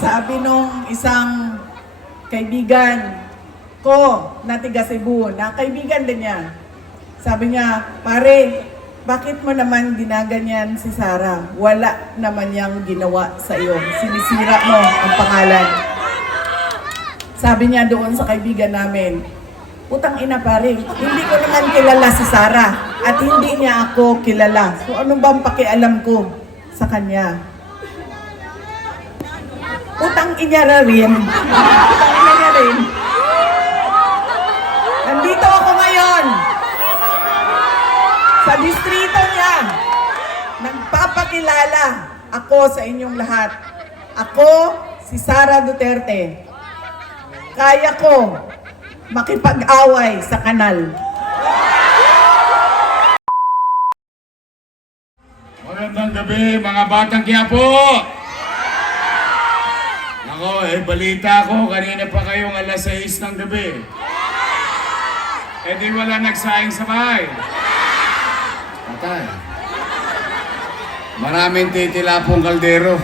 Sabi nung isang kaibigan ko na tiga Cebu, na kaibigan din niya. Sabi niya, pare, bakit mo naman ginaganyan si Sara? Wala naman niyang ginawa sa iyo. Sinisira mo ang pangalan. Sabi niya doon sa kaibigan namin, utang ina pare, hindi ko naman kilala si Sara at hindi niya ako kilala. So ano bang pakialam ko sa kanya? Utang ina na rin. Utang ina na rin. Nandito ako ngayon sa distrito niya. Nagpapakilala ako sa inyong lahat. Ako si Sara Duterte. Kaya ko makipag-away sa kanal. Magandang gabi, mga batang Quiapo! Ako, balita ko, kanina pa kayong alas 6 ng gabi. Di wala nagsaing sa bahay. Patay. Maraming titilapong kaldero.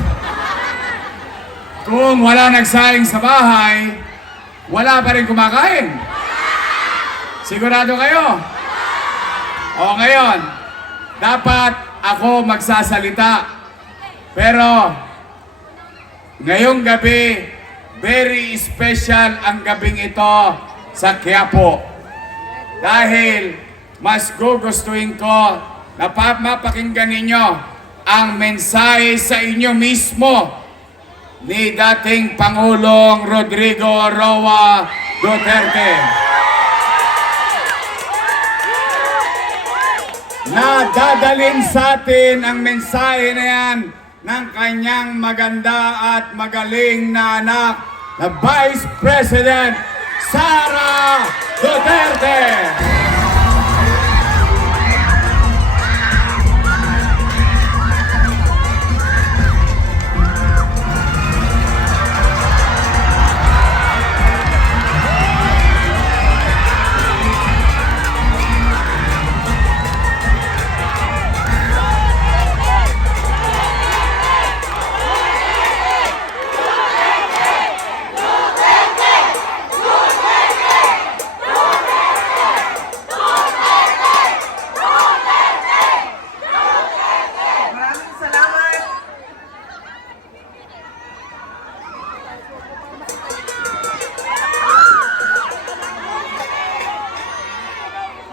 Kung wala nagsaing sa bahay, wala pa rin kumakain. Sigurado kayo? O ngayon, dapat ako magsasalita. Pero, ngayong gabi, very special ang gabing ito sa Quiapo. Dahil mas gugustuhin ko na mapakinggan ninyo ang mensahe sa inyo mismo ni dating Pangulong Rodrigo Roa Duterte na dadalhin sa atin ang mensahe na yan ng kanyang maganda at magaling na anak na Vice President Sara Duterte.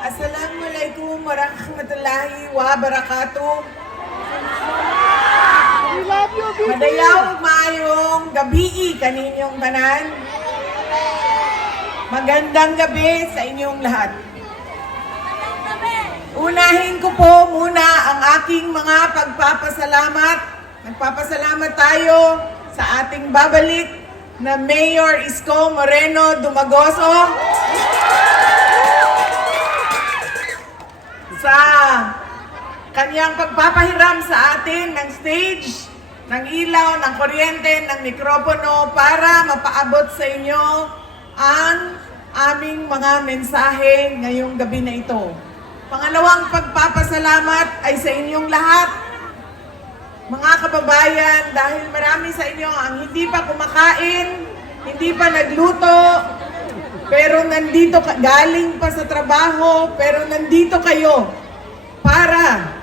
Assalamualaikum warahmatullahi wabarakatuh. Madayaw mayong gabi kaninyong tanan. Magandang gabi sa inyong lahat. Unahin ko po muna ang aking mga pagpapasalamat. Nagpapasalamat tayo sa ating babalik na Mayor Isko Moreno Dumagoso sa kanyang pagpapahiram sa atin ng stage, ng ilaw, ng kuryente, ng mikropono para mapaabot sa inyo ang aming mga mensahe ngayong gabi na ito. Pangalawang pagpapasalamat ay sa inyong lahat, mga kababayan, dahil marami sa inyo ang hindi pa kumakain, hindi pa nagluto, pero nandito, galing pa sa trabaho, pero nandito kayo para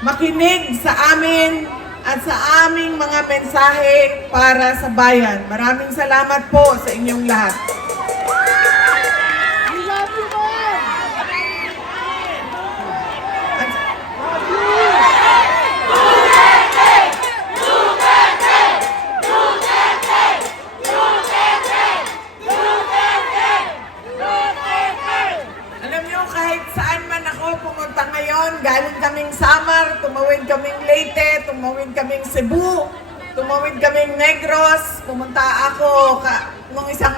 makinig sa amin at sa aming mga mensahe para sa bayan. Maraming salamat po sa inyong lahat. Galing kaming Samar, tumawid kaming Leyte, tumawid kaming Cebu, tumawid kaming Negros, pumunta ako nung isang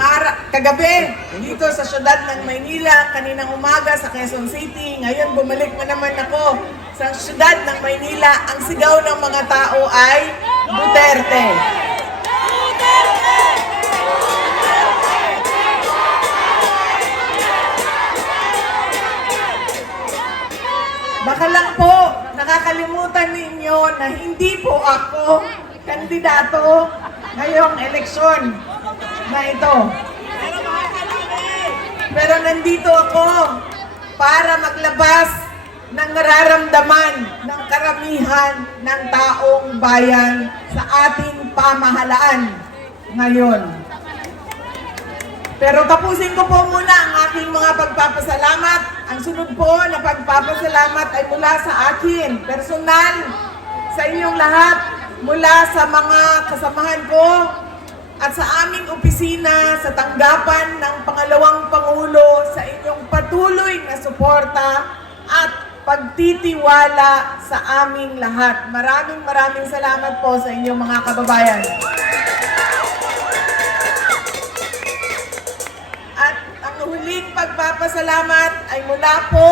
kagabi dito sa syudad ng Maynila, kaninang umaga sa Quezon City. Ngayon bumalik na naman ako sa syudad ng Maynila. Ang sigaw ng mga tao ay Duterte! Baka lang po, nakakalimutan ninyo na hindi po ako kandidato ngayong eleksyon na ito. Pero nandito ako para maglabas ng nararamdaman ng karamihan ng taong bayan sa ating pamahalaan ngayon. Pero tapusin ko po muna ang aking mga pagpapasalamat. Ang sunod po na pagpapasalamat ay mula sa akin, personal, sa inyong lahat, mula sa mga kasamahan ko at sa aming opisina sa tanggapan ng pangalawang Pangulo sa inyong patuloy na suporta at pagtitiwala sa aming lahat. Maraming salamat po sa inyong mga kababayan. At ang huling pagpapasalamat ay mula po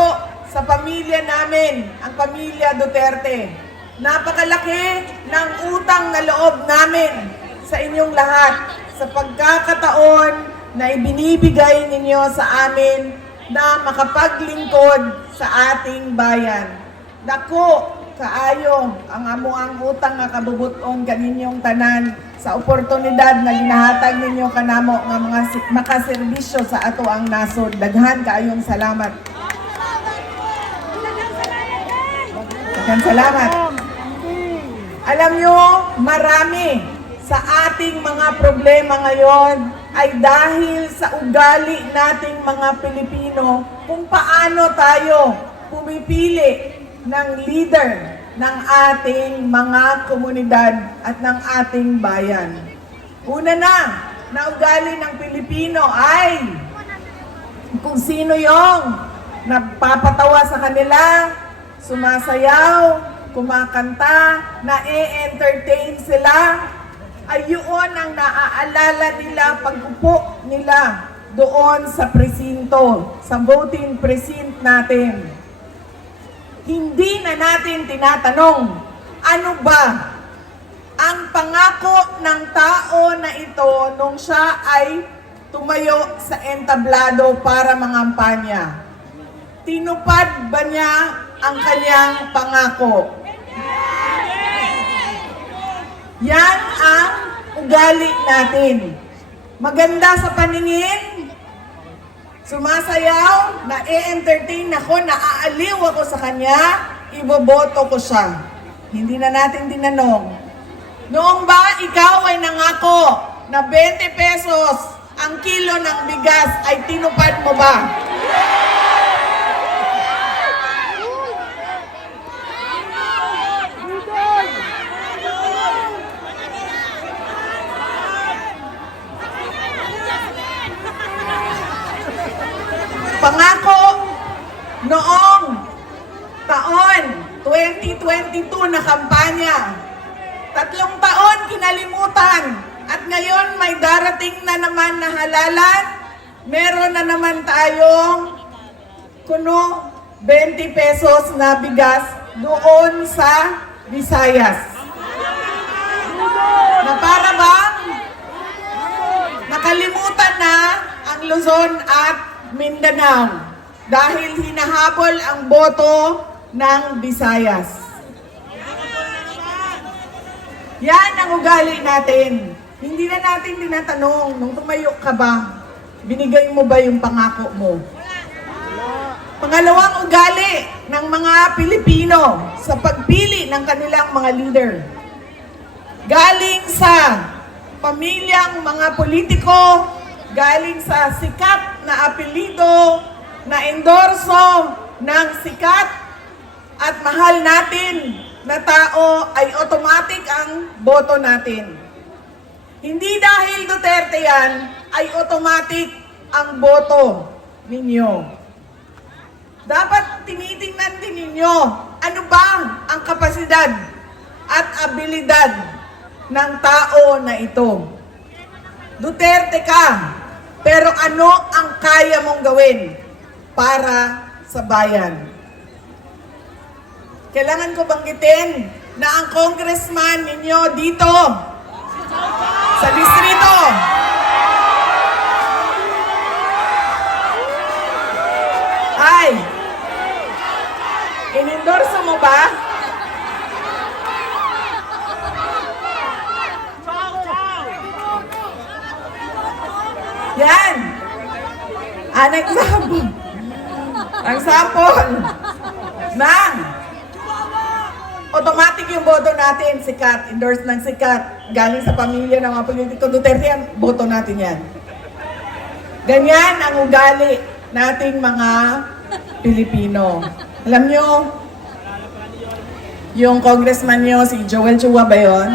sa pamilya namin, ang pamilya Duterte. Napakalaki ng utang na loob namin sa inyong lahat sa pagkakataon na ibinibigay ninyo sa amin na makapaglingkod sa ating bayan. Dako, kaayo, ang amuang utang nga kabubuton kaninyong tanan sa oportunidad na ginahatag ninyo kanamo nga mga makaserbisyo sa ato ang nasod. Daghan kaayong salamat. Daghan salamat. Alam nyo, marami sa ating mga problema ngayon ay dahil sa ugali nating mga Pilipino kung paano tayo pumipili ng leader ng ating mga komunidad at ng ating bayan. Una na ugali ng Pilipino ay kung sino yung nagpapatawa sa kanila, sumasayaw, kumakanta, na-entertain sila, ay yun ang naaalala nila pag-upo nila doon sa presinto, sa voting precinct natin. Hindi na natin tinatanong, ano ba ang pangako ng tao na ito nung siya ay tumayo sa entablado para mangampanya? Tinupad ba niya ang kanyang pangako? Yan ang ugali natin. Maganda sa paningin, sumasayaw, na-entertain ako, naaaliw ako sa kanya, iboboto ko siya. Hindi na natin tinanong. Noong ba ikaw ay nangako na 20 pesos ang kilo ng bigas ay tinupad mo ba? Pangako noong taon 2022 na kampanya, 3 taon kinalimutan at ngayon may darating na naman na halalan. Meron na naman tayong 20 pesos na bigas doon sa Visayas. Na para bang nakalimutan na ang Luzon at Mindanao dahil hinahabol ang boto ng Visayas. Yan ang ugali natin. Hindi na natin tinatanong, nung tumayo ka ba, binigay mo ba yung pangako mo? Pangalawang ugali ng mga Pilipino sa pagpili ng kanilang mga leader. Galing sa pamilyang mga politiko, galing sa sikat na apelido, na endorso ng sikat at mahal natin na tao ay automatic ang boto natin. Hindi dahil Duterte yan, ay automatic ang boto ninyo. Dapat tinitingnan din ninyo, ano ba ang kapasidad at abilidad ng tao na ito. Duterte ka, pero ano ang kaya mong gawin para sa bayan? Kailangan ko banggitin na ang congressman ninyo dito sa distrito ay inendorso mo ba? Yan. An example. Ang sample ng automatic yung boto natin, sikat, endorse ng sikat, galing sa pamilya ng mga politiko Duterte yan, boto natin yan. Ganyan ang ugali nating mga Pilipino. Alam nyo, yung congressman nyo, si Joel Chua ba yun?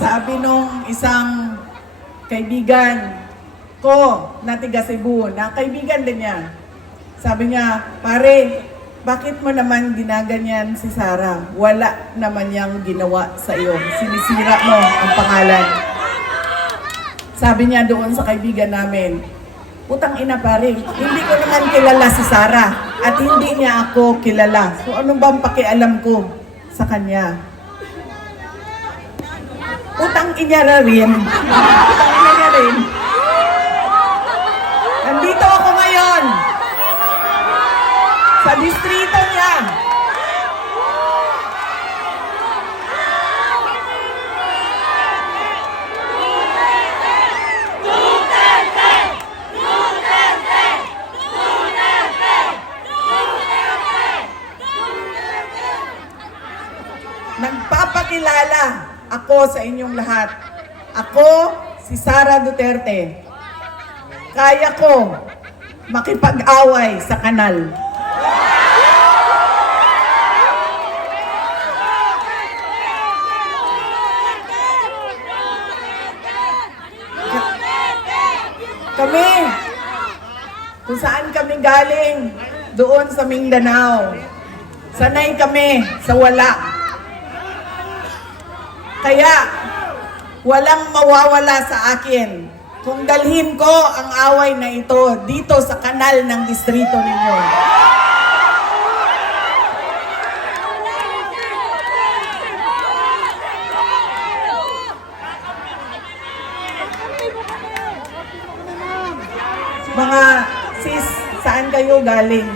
Sabi nung isang kaibigan ko na tiga Cebu, na kaibigan din niya. Sabi niya, pare, bakit mo naman ginaganyan si Sara? Wala naman niyang ginawa sa iyo. Sinisira mo ang pangalan. Sabi niya doon sa kaibigan namin, putang ina pare, hindi ko naman kilala si Sara at hindi niya ako kilala. So ano ba ang pakialam ko sa kanya? Utang inyara rin. Utang inyara rin. Nandito ako ngayon. Sa distrito niya. Nagpapakilala ako sa inyong lahat. Ako, si Sara Duterte. Kaya ko makipag-away sa kanal. Kami, kung saan kami galing, doon sa Mindanao. Sanay kami sa wala. Kaya, walang mawawala sa akin kung dalhin ko ang away na ito dito sa kanal ng distrito ninyo. Mga sis, saan kayo galing?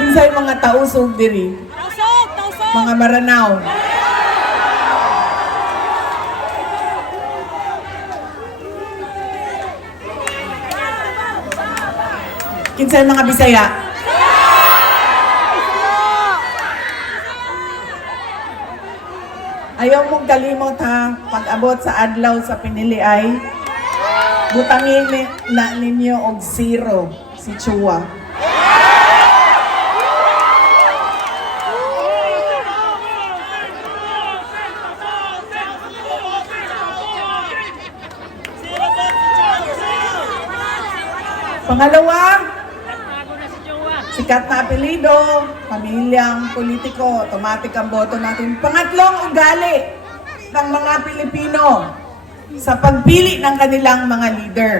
Kinsay mga tausog diri? Mga Maranao. Kinsay mga Bisaya? Ayaw mong kalimot ha, pag-abot sa adlaw sa pinili ay butangin na ninyo og 0 si Chua. Pangalawa, sikat na apelido, pamilyang politiko, automatic ang boto natin. Pangatlong, ugali ng mga Pilipino sa pagpili ng kanilang mga leader.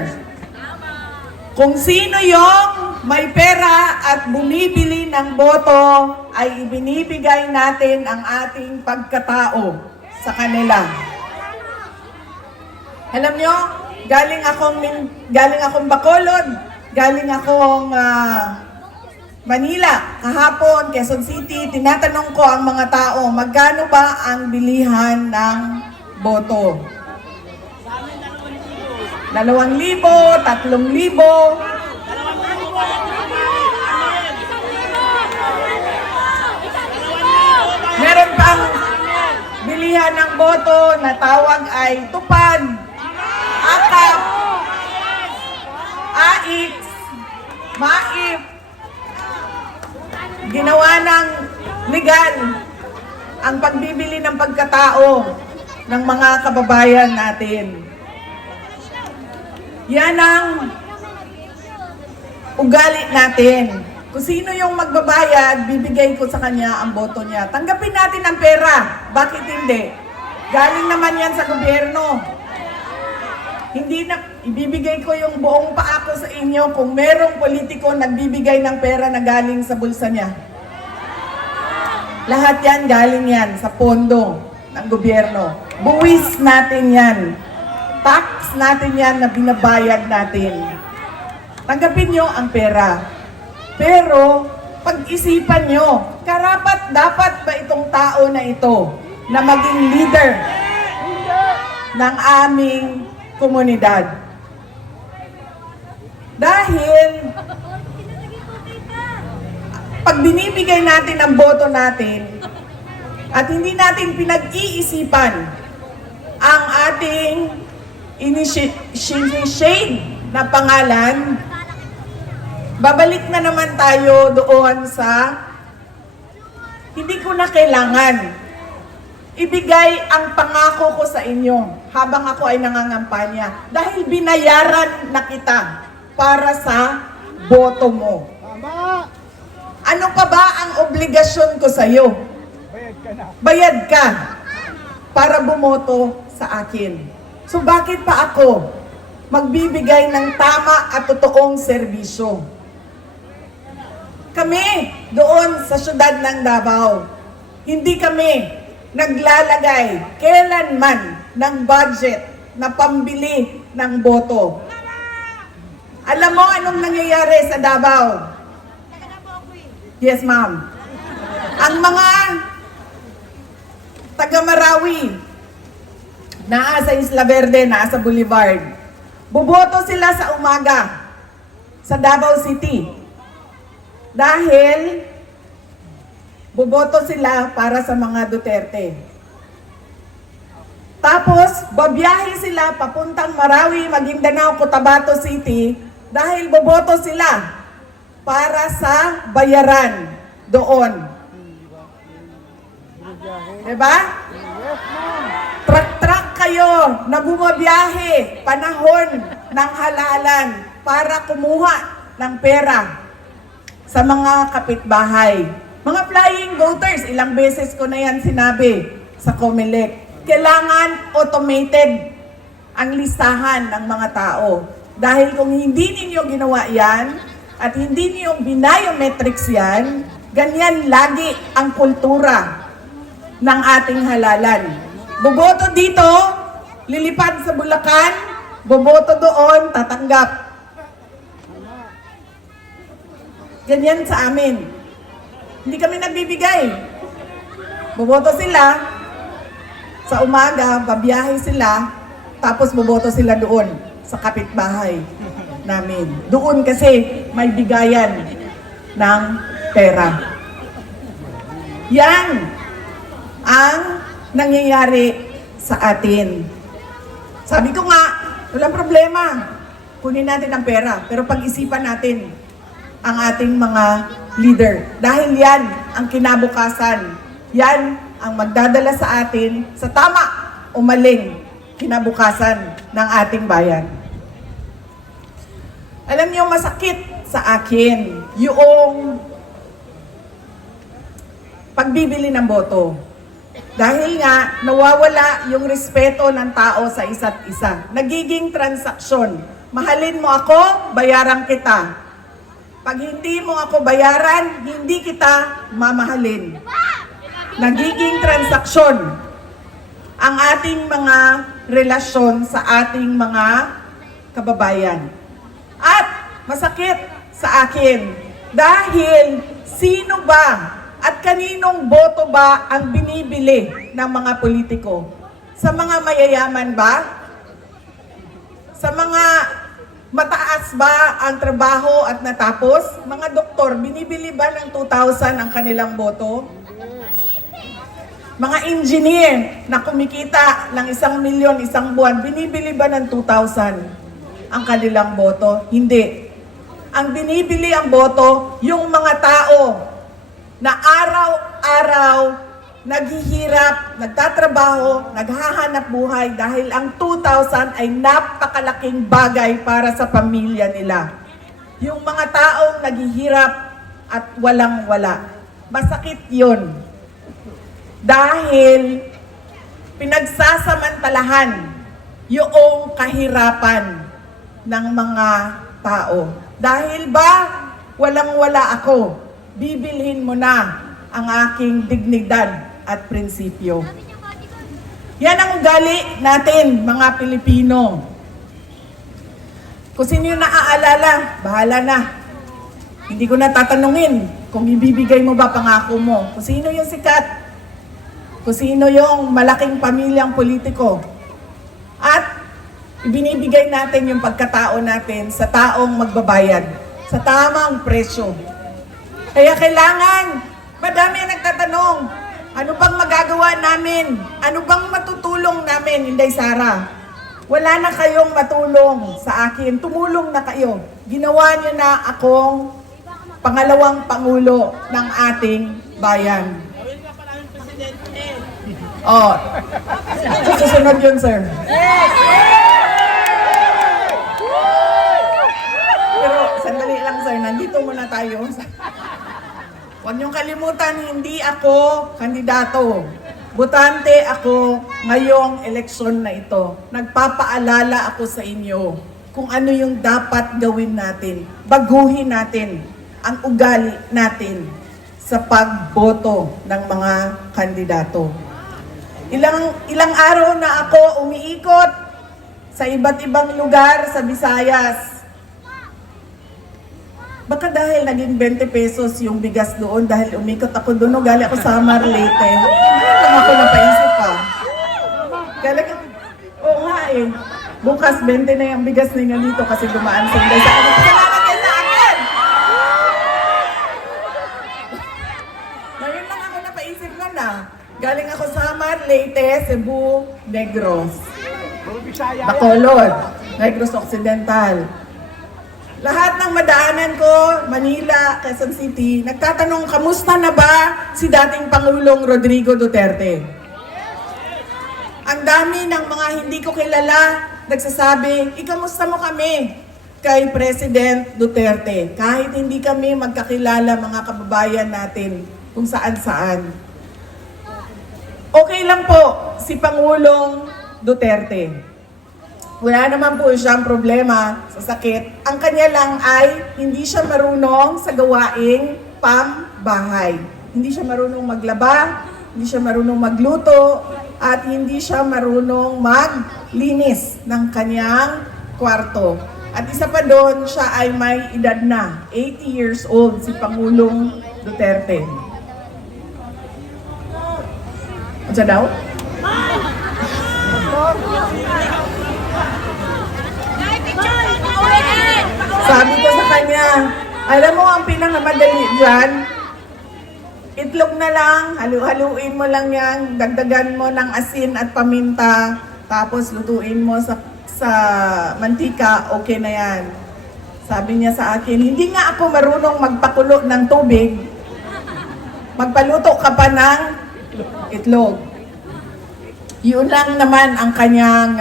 Kung sino yung may pera at bumibili ng boto, ay ibinibigay natin ang ating pagkatao sa kanila. Alam nyo, galing akong Bacolod, galing akong Manila, kahapon, Quezon City, tinatanong ko ang mga tao, magkano ba ang bilihan ng boto? 2,000, 3,000. Meron pang bilihan ng boto na tawag ay tupad, akap, AIX, MAIP, ginawa ng legal ang pagbibili ng pagkatao ng mga kababayan natin. Yan ang ugali natin. Kung sino yung magbabayad, bibigay ko sa kanya ang boto niya. Tanggapin natin ang pera. Bakit hindi? Galing naman yan sa gobyerno. hindi na, ibibigay ko yung buong paa ko sa inyo kung merong politiko nagbibigay ng pera na galing sa bulsa niya. Lahat yan, galing yan sa pondo ng gobyerno. Buwis natin yan. Tax natin yan na binabayad natin. Tanggapin nyo ang pera. Pero, pag-isipan nyo, karapat dapat ba itong tao na ito na maging leader ng aming komunidad? Dahil pag binibigay natin ang boto natin at hindi natin pinag-iisipan ang ating shade na pangalan, babalik na naman tayo doon sa hindi ko na kailangan ibigay ang pangako ko sa inyo habang ako ay nangangampanya dahil binayaran na kita para sa boto mo. Ano pa ba ang obligasyon ko sa iyo? Bayad ka para bumoto sa akin. So bakit pa ako magbibigay ng tama at totoong serbisyo? Kami doon sa syudad ng Davao, hindi kami naglalagay kailanman ng budget na pambili ng boto. Alam mo anong nangyayari sa Davao? Yes, ma'am. Ang mga taga-Marawi, naa sa Isla Verde, naa sa Boulevard, boboto sila sa umaga sa Davao City. Dahil boboto sila para sa mga Duterte. Tapos, babiyahe sila papuntang Marawi, Maguindanao, Cotabato City dahil boboto sila para sa bayaran doon. Diba? Truck-truck kayo na bumabiyahe panahon ng halalan para kumuha ng pera sa mga kapitbahay. Mga flying voters, ilang beses ko na yan sinabi sa COMELEC. Kailangan automated ang listahan ng mga tao. Dahil kung hindi ninyo ginawa yan, at hindi niyo binayometrics yan, ganyan lagi ang kultura ng ating halalan. Boboto dito, lilipad sa Bulacan, boboto doon, tatanggap. Ganyan sa amin. Hindi kami nagbibigay. Boboto sila, sa umaga, babiyahe sila, tapos boboto sila doon sa kapitbahay namin. Doon kasi may bigayan ng pera. Yan ang nangyayari sa atin. Sabi ko nga, walang problema. Kunin natin ang pera, pero pag-isipan natin ang ating mga leader. Dahil yan ang kinabukasan. Yan ang magdadala sa atin sa tama o maling kinabukasan ng ating bayan. Alam niyo, masakit sa akin yung pagbibili ng boto. Dahil nga, nawawala yung respeto ng tao sa isa't isa. Nagiging transaksyon. Mahalin mo ako, bayaran kita. Pag hindi mo ako bayaran, hindi kita mamahalin. Nagiging transaksyon ang ating mga relasyon sa ating mga kababayan. At masakit sa akin dahil sino ba at kaninong boto ba ang binibili ng mga politiko? Sa mga mayayaman ba? Sa mga mataas ba ang trabaho at natapos? Mga doktor, binibili ba ng 2,000 ang kanilang boto? Mga engineer na kumikita ng 1 milyon isang buwan, binibili ba ng 2,000 ang kanilang boto? Hindi. Ang binibili ang boto, yung mga tao na araw-araw naghihirap, nagtatrabaho, naghahanap buhay dahil ang 2,000 ay napakalaking bagay para sa pamilya nila. Yung mga taong naghihirap at walang-wala. Masakit yun. Dahil pinagsasamantalahan yung kahirapan ng mga tao. Dahil ba walang-wala ako, bibilhin mo na ang aking dignidad at prinsipyo. Yan ang ugali natin, mga Pilipino. Kung sino yung naaalala, bahala na. Hindi ko na tatanungin kung ibibigay mo ba pangako mo. Kung sino yung sikat, kung sino yung malaking pamilyang politiko. At ibinibigay natin yung pagkatao natin sa taong magbabayad, sa tamang presyo. Kaya kailangan, madami ang nagtatanong, ano bang magagawa namin? Ano bang matutulong namin, Inday Sara? Wala na kayong matulong sa akin. Tumulong na kayo. Ginawa niyo na akong pangalawang pangulo ng ating bayan. Oh, susunod yun, sir. Pero sandali lang, sir. Nandito muna tayo. Huwag niyong kalimutan, hindi ako kandidato. Botante ako ngayong eleksyon na ito. Nagpapaalala ako sa inyo kung ano yung dapat gawin natin. Baguhin natin ang ugali natin sa pagboto ng mga kandidato. Ilang araw na ako umiikot sa iba't ibang lugar sa Visayas. Baka dahil naging 20 pesos yung bigas doon, dahil umikot ako doon, galing ako sa Marlete. Lang ako napaisip pa. Galing, oo nga eh. Bukas 20 na yung bigas na nga dito kasi dumaan sa Inday sa akin. Salamat kayo sa akin! Ngayon lang ako napaisip na. Galing ako sa Marlete, Cebu, Negros. Bacolod, Negros Occidental. Lahat ng madaanan ko, Manila, Quezon City, nagtatanong, kamusta na ba si dating Pangulong Rodrigo Duterte? Ang dami ng mga hindi ko kilala, nagsasabi, ikamusta mo kami kay President Duterte? Kahit hindi kami magkakilala, mga kababayan natin, kung saan-saan. Okay lang po si Pangulong Duterte. Wala naman po siyang problema sa sakit. Ang kanya lang ay hindi siya marunong sa gawaing pambahay. Hindi siya marunong maglaba, hindi siya marunong magluto, at hindi siya marunong maglinis ng kanyang kwarto. At isa pa doon, siya ay may edad na, 80 years old, si Pangulong Duterte. Ano siya daw? Sabi ko sa kanya, alam mo ang pinakamadali dyan, itlog na lang, halu-haluin mo lang yan, dagdagan mo ng asin at paminta, tapos lutuin mo sa mantika, okay na yan. Sabi niya sa akin, hindi nga ako marunong magpakulo ng tubig, magpaluto ka pa ng itlog. Yun lang naman ang kanyang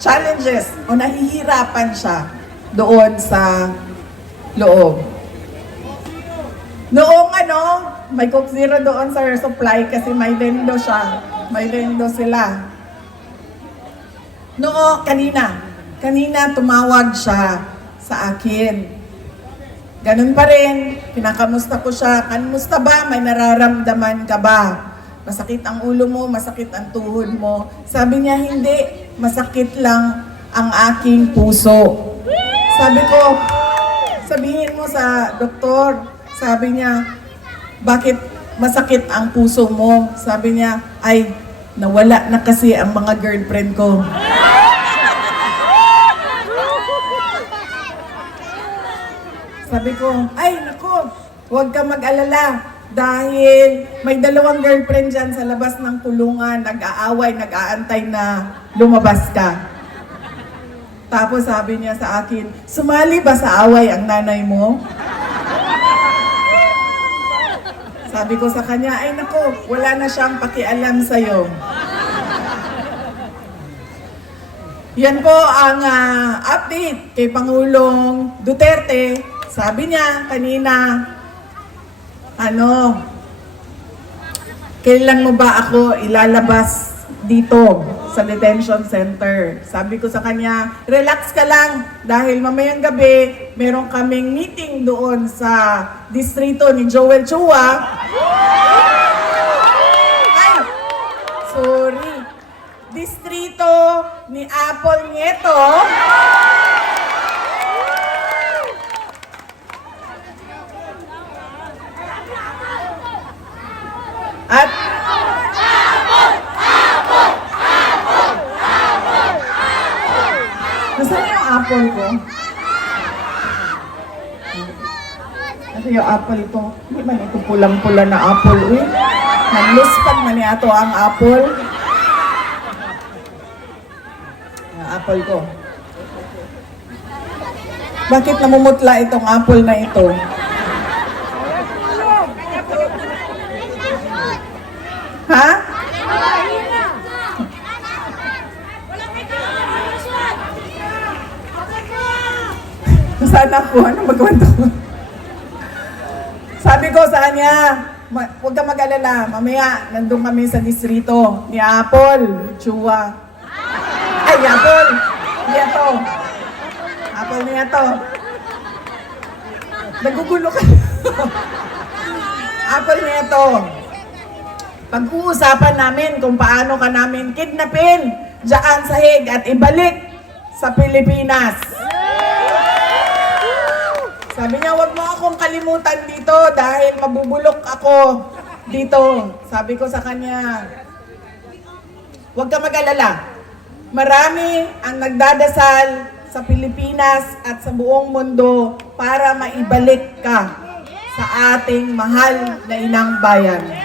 challenges o nahihirapan siya doon sa loob. Noong may Coke Zero doon sa supply kasi may vendo siya. May vendo sila. Kanina tumawag siya sa akin. Ganun pa rin, kinakamusta ko siya. Kamusta ba? May nararamdaman ka ba? Masakit ang ulo mo, masakit ang tuhod mo. Sabi niya, hindi. Masakit lang ang aking puso. Sabi ko, sabihin mo sa doktor. Sabi niya, bakit masakit ang puso mo? Sabi niya, ay, nawala na kasi ang mga girlfriend ko. Sabi ko, ay, naku, huwag ka mag-alala. Dahil may 2 girlfriend dyan sa labas ng kulungan, nag-aaway, nag-aantay na lumabas ka. Tapos sabi niya sa akin, sumali ba sa away ang nanay mo? Sabi ko sa kanya, ay nako, wala na siyang pakialam sa'yo. Yan po ang update kay Pangulong Duterte. Sabi niya kanina, kailan mo ba ako ilalabas dito sa detention center. Sabi ko sa kanya, relax ka lang dahil mamayang gabi meron kaming meeting doon sa distrito ni Joel Chua. Ay, sorry. Distrito ni Apple Nieto. At nasaan yung apple ko? Ano yung apple ko? Hindi man ito pulang-pula na apple. Uy, nagluspag man yato ang apple. Yung apple ko. Bakit namumutla itong apple na ito? Ha? Saan ako? Ano magkwento? Sabi ko sa kanya, huwag ka mag-alala. Mamaya, nandun kami sa distrito ni Apple, Chua. Ay, Apple! Niya to. Apple niya to. Nagugulo ka. Apple niya to. Pag-uusapan namin kung paano ka namin kidnapin dyan sa Hague at ibalik sa Pilipinas. Sabi niya, wag mo akong kalimutan dito dahil mabubulok ako dito. Sabi ko sa kanya, wag ka mag-alala. Marami ang nagdadasal sa Pilipinas at sa buong mundo para maibalik ka sa ating mahal na inang bayan.